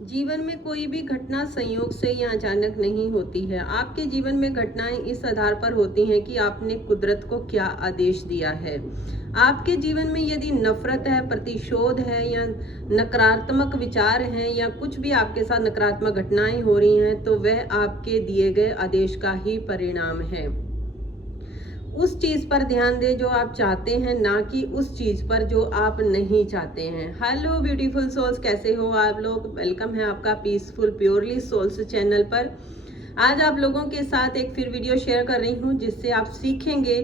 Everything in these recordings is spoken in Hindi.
जीवन में कोई भी घटना संयोग से या अचानक नहीं होती है। आपके जीवन में घटनाएं इस आधार पर होती हैं कि आपने कुदरत को क्या आदेश दिया है। आपके जीवन में यदि नफरत है, प्रतिशोध है या नकारात्मक विचार हैं या कुछ भी आपके साथ नकारात्मक घटनाएं हो रही हैं, तो वह आपके दिए गए आदेश का ही परिणाम है। उस चीज पर ध्यान दें जो आप चाहते हैं, ना कि उस चीज पर जो आप नहीं चाहते हैं। हेलो ब्यूटीफुल सोल्स, कैसे हो आप लोग? वेलकम है आपका पीसफुल प्योरली सोल्स चैनल पर। आज आप लोगों के साथ एक फिर वीडियो शेयर कर रही हूँ जिससे आप सीखेंगे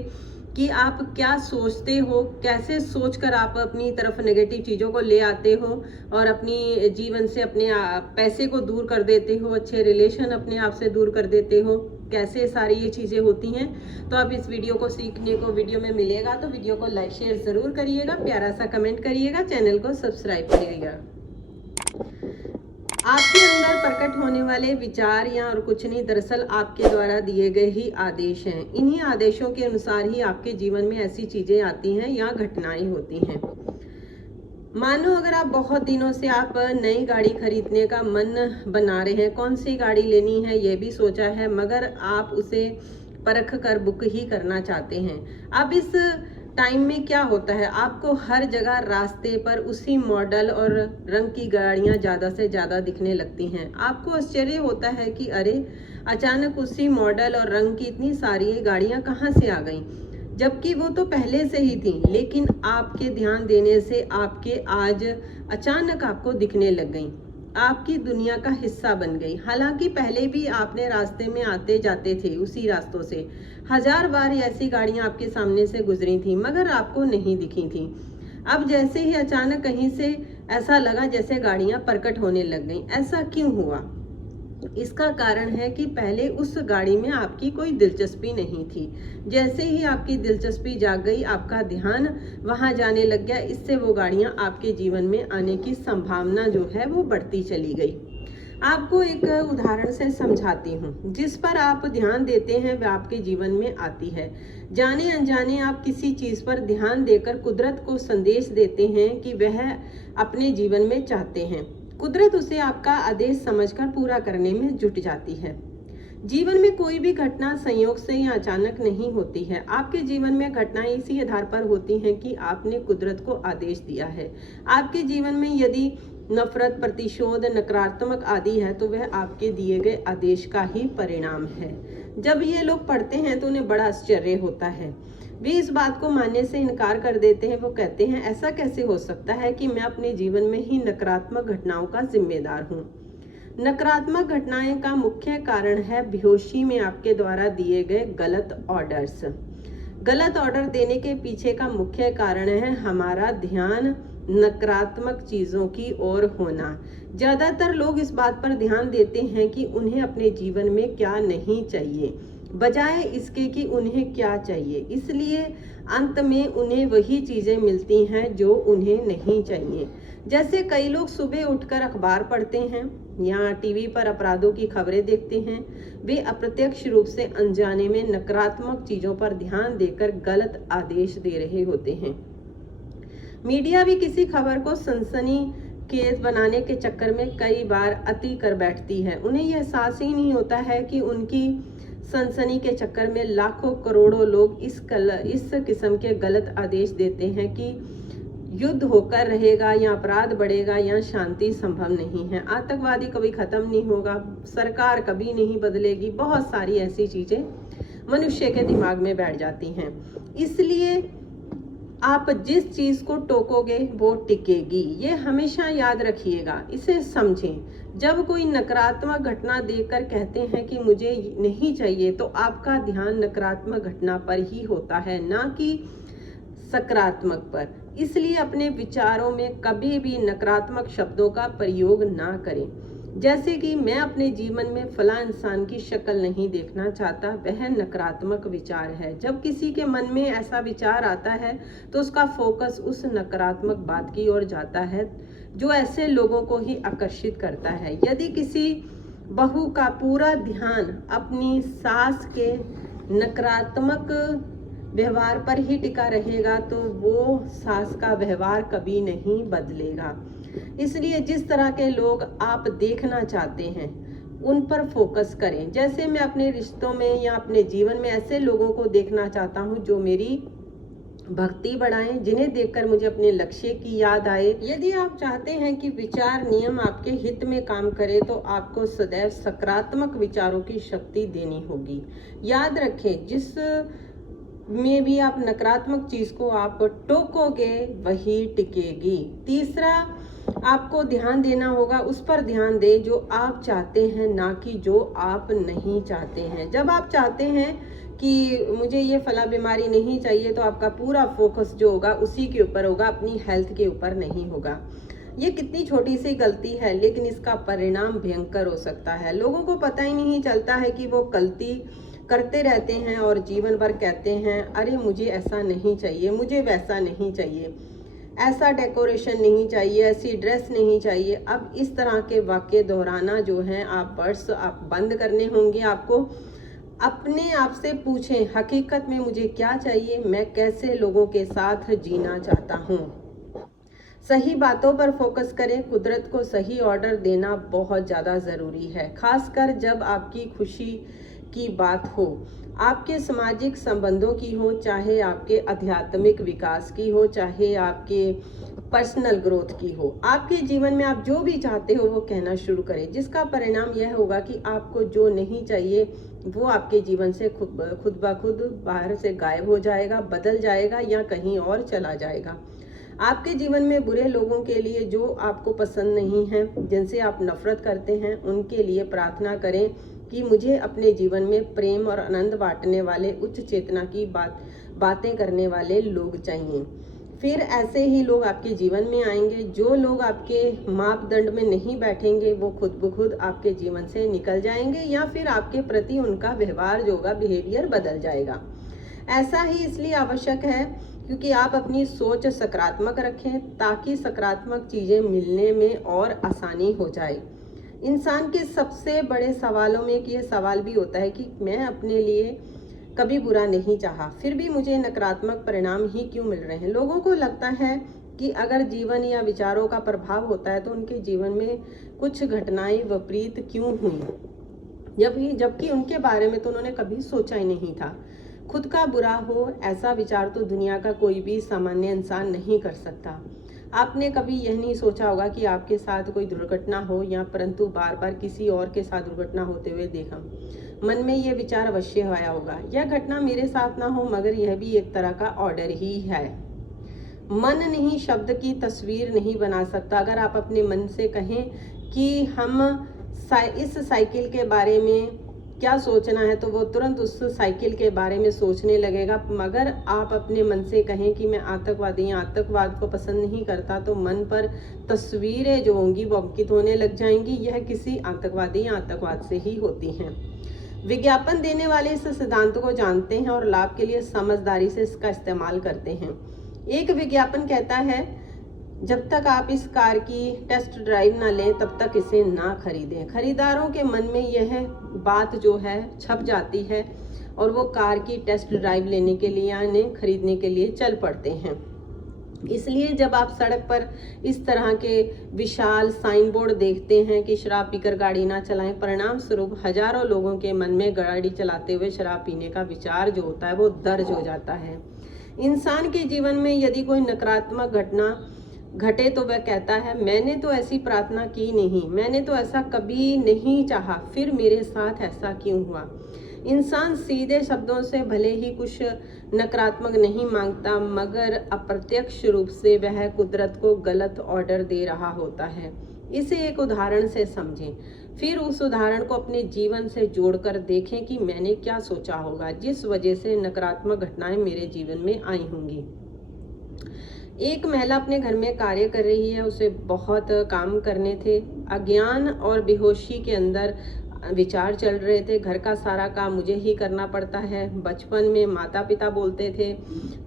कि आप क्या सोचते हो, कैसे सोचकर आप अपनी तरफ नेगेटिव चीज़ों को ले आते हो और अपनी जीवन से अपने पैसे को दूर कर देते हो, अच्छे रिलेशन अपने आप से दूर कर देते हो। कैसे सारी ये चीज़ें होती हैं, तो आप इस वीडियो को सीखने को वीडियो में मिलेगा। तो वीडियो को लाइक शेयर ज़रूर करिएगा, प्यारा सा कमेंट करिएगा, चैनल को सब्सक्राइब करिएगा। आपके अंदर प्रकट होने वाले विचार या और कुछ नहीं, दरअसल आपके द्वारा दिए गए ही आदेश हैं। इन्हीं आदेशों के अनुसार ही आपके जीवन में ऐसी चीजें आती हैं या घटनाएं होती हैं। मानो अगर आप बहुत दिनों से आप नई गाड़ी खरीदने का मन बना रहे हैं, कौन सी गाड़ी लेनी है ये भी सोचा है, मगर आप उसे परख कर बुक ही करना चाहते हैं। अब इस टाइम में क्या होता है, आपको हर जगह रास्ते पर उसी मॉडल और रंग की गाड़ियां ज़्यादा से ज़्यादा दिखने लगती हैं। आपको आश्चर्य होता है कि अरे, अचानक उसी मॉडल और रंग की इतनी सारी गाड़ियां कहाँ से आ गईं, जबकि वो तो पहले से ही थी। लेकिन आपके ध्यान देने से आपके आज अचानक आपको दिखने लग गई, आपकी दुनिया का हिस्सा बन गई। हालांकि पहले भी आपने रास्ते में आते जाते थे, उसी रास्तों से हजार बार ऐसी गाड़ियां आपके सामने से गुजरी थी, मगर आपको नहीं दिखी थी। अब जैसे ही अचानक कहीं से ऐसा लगा जैसे गाड़ियां प्रकट होने लग गईं। ऐसा क्यों हुआ? इसका कारण है कि पहले उस गाड़ी में आपकी कोई दिलचस्पी नहीं थी। जैसे ही आपकी दिलचस्पी जाग गई, आपका ध्यान वहां जाने लग गया। इससे वो गाड़ियां आपके जीवन में आने की संभावना जो है वो बढ़ती चली गई। आपको एक उदाहरण से समझाती हूँ। जिस पर आप ध्यान देते हैं वह आपके जीवन में आती है। जाने अनजाने आप किसी चीज पर ध्यान देकर कुदरत को संदेश देते हैं कि वह अपने जीवन में चाहते हैं। कुदरत उसे आपका आदेश समझकर पूरा करने में जुट जाती है। जीवन में कोई भी घटना संयोग से या अचानक नहीं होती है। आपके जीवन में घटनाएं इसी आधार पर होती हैं कि आपने कुदरत को आदेश दिया है। आपके जीवन में यदि नफरत, प्रतिशोध, नकारात्मक आदि है, तो वह आपके दिए गए आदेश का ही परिणाम है। जब ये लोग पढ़ते हैं तो उन्हें बड़ा आश्चर्य होता है। वे इस बात को मानने से इनकार कर देते हैं। वो कहते हैं, ऐसा कैसे हो सकता है कि मैं अपने जीवन में ही नकारात्मक घटनाओं का जिम्मेदार हूँ। नकारात्मक घटनाएं का मुख्य कारण है बेहोशी में आपके द्वारा दिए गए गलत ऑर्डर्स। गलत ऑर्डर देने के पीछे का मुख्य कारण है हमारा ध्यान नकारात्मक चीजों की ओर होना। ज्यादातर लोग इस बात पर ध्यान देते हैं कि उन्हें अपने जीवन में क्या नहीं चाहिए, बजाय इसके कि उन्हें क्या चाहिए। इसलिए अंत में उन्हें वही चीजें मिलती हैं जो उन्हें नहीं चाहिए। जैसे कई लोग सुबह उठकर अखबार पढ़ते हैं या टीवी पर अपराधों की खबरें देखते हैं। वे अप्रत्यक्ष रूप से अनजाने में नकारात्मक चीजों पर ध्यान देकर गलत आदेश दे रहे होते हैं। मीडिया भी किसी खबर को सनसनी खेज बनाने के चक्कर में कई बार अति कर बैठती है। उन्हें यह एहसास ही नहीं होता है कि उनकी सनसनी के चक्कर में लाखों करोड़ों लोग इस किस्म के गलत आदेश देते हैं कि युद्ध होकर रहेगा या अपराध बढ़ेगा या शांति संभव नहीं है, आतंकवादी कभी खत्म नहीं होगा, सरकार कभी नहीं बदलेगी। बहुत सारी ऐसी चीजें मनुष्य के दिमाग में बैठ जाती हैं। इसलिए आप जिस चीज को टोकोगे वो टिकेगी, ये हमेशा याद रखिएगा, इसे समझें। जब कोई नकारात्मक घटना देखकर कहते हैं कि मुझे नहीं चाहिए, तो आपका ध्यान नकारात्मक घटना पर ही होता है, ना कि सकारात्मक पर। इसलिए अपने विचारों में कभी भी नकारात्मक शब्दों का प्रयोग ना करें। जैसे कि मैं अपने जीवन में फला इंसान की शक्ल नहीं देखना चाहता, वह नकारात्मक विचार है। जब किसी के मन में ऐसा विचार आता है तो उसका फोकस उस नकारात्मक बात की ओर जाता है, जो ऐसे लोगों को ही आकर्षित करता है। यदि किसी बहू का पूरा ध्यान अपनी सास के नकारात्मक व्यवहार पर ही टिका रहेगा, तो वो सास का व्यवहार कभी नहीं बदलेगा। इसलिए जिस तरह के लोग आप देखना चाहते हैं उन पर फोकस करें। जैसे मैं अपने रिश्तों में या अपने जीवन में ऐसे लोगों को देखना चाहता हूँ जो मेरी भक्ति बढ़ाएं, जिन्हें देखकर मुझे अपने लक्ष्य की याद आए। यदि आप चाहते हैं कि विचार नियम आपके हित में काम करे तो आपको सदैव सकारात्मक विचारों की शक्ति देनी होगी। याद रखें, जिस में भी आप नकारात्मक चीज को आप टोकोगे वही टिकेगी। तीसरा, आपको ध्यान देना होगा, उस पर ध्यान दें जो आप चाहते हैं, ना कि जो आप नहीं चाहते हैं। जब आप चाहते हैं कि मुझे ये फला बीमारी नहीं चाहिए तो आपका पूरा फोकस जो होगा उसी के ऊपर होगा, अपनी हेल्थ के ऊपर नहीं होगा। ये कितनी छोटी सी गलती है लेकिन इसका परिणाम भयंकर हो सकता है। लोगों को पता ही नहीं चलता है कि वो गलती करते रहते हैं और जीवन भर कहते हैं, अरे मुझे ऐसा नहीं चाहिए, मुझे वैसा नहीं चाहिए, ऐसा डेकोरेशन नहीं चाहिए, ऐसी ड्रेस नहीं चाहिए। अब इस तरह के वाक्य दोहराना जो है आप वर्ड्स आप बंद करने होंगे। आपको अपने आप से पूछें, हकीकत में मुझे क्या चाहिए, मैं कैसे लोगों के साथ जीना चाहता हूँ। सही बातों पर फोकस करें। कुदरत को सही ऑर्डर देना बहुत ज़्यादा ज़रूरी है, खासकर जब आपकी खुशी की बात हो, आपके सामाजिक संबंधों की हो, चाहे आपके आध्यात्मिक विकास की हो, चाहे आपके पर्सनल ग्रोथ की हो। आपके जीवन में आप जो भी चाहते हो वो कहना शुरू करें, जिसका परिणाम यह होगा कि आपको जो नहीं चाहिए वो आपके जीवन से खुद ब खुद बाहर से गायब हो जाएगा, बदल जाएगा या कहीं और चला जाएगा। आपके जीवन में बुरे लोगों के लिए, जो आपको पसंद नहीं हैं, जिनसे आप नफरत करते हैं, उनके लिए प्रार्थना करें कि मुझे अपने जीवन में प्रेम और आनंद बांटने वाले, उच्च चेतना की बातें करने वाले लोग चाहिए। फिर ऐसे ही लोग आपके जीवन में आएंगे। जो लोग आपके मापदंड में नहीं बैठेंगे वो खुद ब खुद आपके जीवन से निकल जाएंगे या फिर आपके प्रति उनका व्यवहार जो होगा, बिहेवियर बदल जाएगा। ऐसा ही इसलिए आवश्यक है क्योंकि आप अपनी सोच सकारात्मक रखें ताकि सकारात्मक चीज़ें मिलने में और आसानी हो जाए। इंसान के सबसे बड़े सवालों में एक ये सवाल भी होता है कि मैं अपने लिए कभी बुरा नहीं चाहा, फिर भी मुझे नकारात्मक परिणाम ही क्यों मिल रहे हैं। लोगों को लगता है कि अगर जीवन या विचारों का प्रभाव होता है तो उनके जीवन में कुछ घटनाएं विपरीत क्यों हुई, जबकि उनके बारे में तो उन्होंने कभी सोचा ही नहीं था। खुद का बुरा हो ऐसा विचार तो दुनिया का कोई भी सामान्य इंसान नहीं कर सकता। आपने कभी यह नहीं सोचा होगा कि आपके साथ कोई दुर्घटना हो या परंतु बार बार किसी और के साथ दुर्घटना होते हुए देखा। मन में यह विचार अवश्य आया होगा, यह घटना मेरे साथ ना हो, मगर यह भी एक तरह का ऑर्डर ही है। मन नहीं शब्द की तस्वीर नहीं बना सकता। अगर आप अपने मन से कहें कि हम इस साइकिल के बारे में क्या सोचना है तो वो तुरंत उस साइकिल के बारे में सोचने लगेगा। मगर आप अपने मन से कहें कि मैं आतंकवादी या आतंकवाद को पसंद नहीं करता तो मन पर तस्वीरें जो होंगी वो अंकित होने लग जाएंगी। यह किसी आतंकवादी या आतंकवाद से ही होती हैं। विज्ञापन देने वाले इस सिद्धांत को जानते हैं और लाभ के लिए समझदारी से इसका इस्तेमाल करते हैं। एक विज्ञापन कहता है, जब तक आप इस कार की टेस्ट ड्राइव ना लें तब तक इसे ना खरीदें। खरीदारों के मन में यह बात जो है छप जाती है और वो कार की टेस्ट ड्राइव लेने के लिए यानी खरीदने के लिए चल पड़ते हैं। इसलिए जब आप सड़क पर इस तरह के विशाल साइन बोर्ड देखते हैं कि शराब पीकर गाड़ी ना चलाएं, परिणाम स्वरूप हजारों लोगों के मन में गाड़ी चलाते हुए शराब पीने का विचार जो होता है वो दर्ज हो जाता है। इंसान के जीवन में यदि कोई नकारात्मक घटना घटे तो वह कहता है, मैंने तो ऐसी प्रार्थना की नहीं, मैंने तो ऐसा कभी नहीं चाहा, फिर मेरे साथ ऐसा क्यों हुआ। इंसान सीधे शब्दों से भले ही कुछ नकारात्मक नहीं मांगता, मगर अप्रत्यक्ष रूप से वह कुदरत को गलत ऑर्डर दे रहा होता है। इसे एक उदाहरण से समझें, फिर उस उदाहरण को अपने जीवन से जोड़कर देखें कि मैंने क्या सोचा होगा जिस वजह से नकारात्मक घटनाएं मेरे जीवन में आई होंगी। एक महिला अपने घर में कार्य कर रही है, उसे बहुत काम करने थे। अज्ञान और बेहोशी के अंदर विचार चल रहे थे, घर का सारा काम मुझे ही करना पड़ता है। बचपन में माता पिता बोलते थे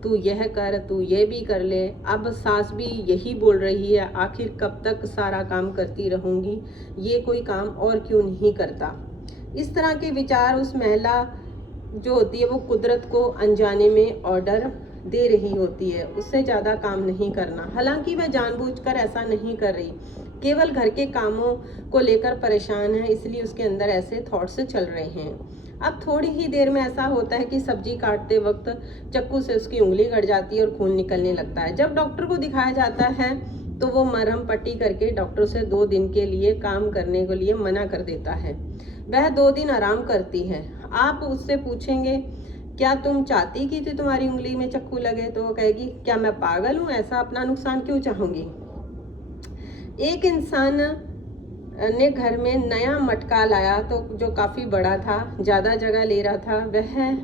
तू यह कर, तू ये भी कर ले। अब सास भी यही बोल रही है, आखिर कब तक सारा काम करती रहूंगी, ये कोई काम और क्यों नहीं करता। इस तरह के विचार उस महिला जो होती है वो कुदरत को अनजाने में ऑर्डर दे रही होती है, उससे ज़्यादा काम नहीं करना। हालांकि वह जानबूझकर ऐसा नहीं कर रही, केवल घर के कामों को लेकर परेशान है, इसलिए उसके अंदर ऐसे थॉट्स चल रहे हैं। अब थोड़ी ही देर में ऐसा होता है कि सब्जी काटते वक्त चाकू से उसकी उंगली कट जाती है और खून निकलने लगता है। जब डॉक्टर को दिखाया जाता है तो वो मरहम पट्टी करके डॉक्टर से 2 दिन के लिए काम करने के लिए मना कर देता है। वह 2 दिन आराम करती है। आप उससे पूछेंगे क्या तुम चाहती कि तुम्हारी उंगली में चाकू लगे, तो वो कहेगी क्या मैं पागल हूँ, ऐसा अपना नुकसान क्यों चाहूंगी। एक इंसान ने घर में नया मटका लाया तो जो काफ़ी बड़ा था, ज़्यादा जगह ले रहा था। वह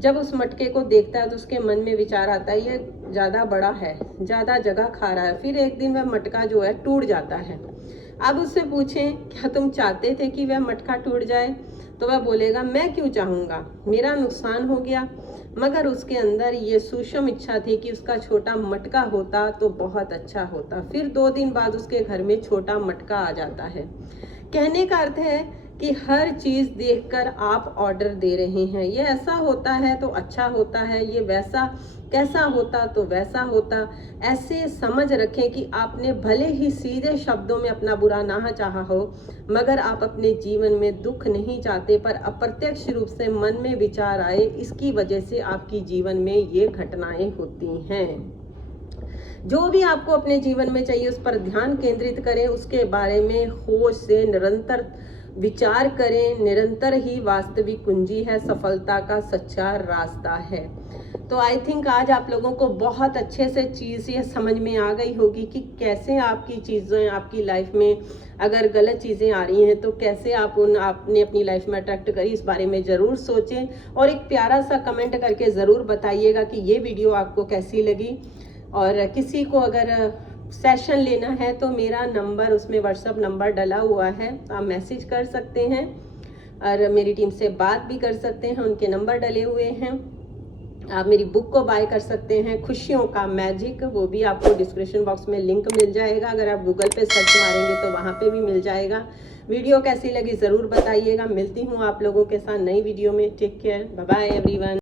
जब उस मटके को देखता है तो उसके मन में विचार आता है ये ज़्यादा बड़ा है, ज़्यादा जगह खा रहा है। फिर एक दिन वह मटका जो है टूट जाता है। अब उससे पूछें क्या तुम चाहते थे कि वह मटका टूट जाए, तो वह बोलेगा मैं क्यों चाहूँगा, मेरा नुकसान हो गया। मगर उसके अंदर ये सूक्ष्म इच्छा थी कि उसका छोटा मटका होता तो बहुत अच्छा होता। फिर 2 दिन बाद उसके घर में छोटा मटका आ जाता है। कहने का अर्थ है कि हर चीज़ देखकर आप ऑर्डर दे रहे हैं। ये ऐसा होता है तो अच्छा होता है, ये वैसा कैसा होता तो वैसा होता। ऐसे समझ रखें कि आपने भले ही सीधे शब्दों में अपना बुरा ना चाहा हो, मगर आप अपने जीवन में दुख नहीं चाहते, पर अप्रत्यक्ष रूप से मन में विचार आए, इसकी वजह से आपकी जीवन में ये घटनाएं होती हैं। जो भी आपको अपने जीवन में चाहिए उस पर ध्यान केंद्रित करें, उसके बारे में होश से निरंतर विचार करें। निरंतर ही वास्तविक कुंजी है, सफलता का सच्चा रास्ता है। तो आई थिंक आज आप लोगों को बहुत अच्छे से चीज़ ये समझ में आ गई होगी कि कैसे आपकी चीज़ें आपकी लाइफ में अगर गलत चीज़ें आ रही हैं तो कैसे आपने अपनी लाइफ में अट्रैक्ट करी, इस बारे में ज़रूर सोचें। और एक प्यारा सा कमेंट करके ज़रूर बताइएगा कि ये वीडियो आपको कैसी लगी। और किसी को अगर सेशन लेना है तो मेरा नंबर उसमें व्हाट्सअप नंबर डला हुआ है, आप मैसेज कर सकते हैं और मेरी टीम से बात भी कर सकते हैं, उनके नंबर डले हुए हैं। आप मेरी बुक को बाय कर सकते हैं, खुशियों का मैजिक, वो भी आपको डिस्क्रिप्शन बॉक्स में लिंक मिल जाएगा। अगर आप गूगल पे सर्च मारेंगे तो वहाँ पे भी मिल जाएगा। वीडियो कैसी लगी ज़रूर बताइएगा। मिलती हूँ आप लोगों के साथ नई वीडियो में। Take care, bye bye everyone.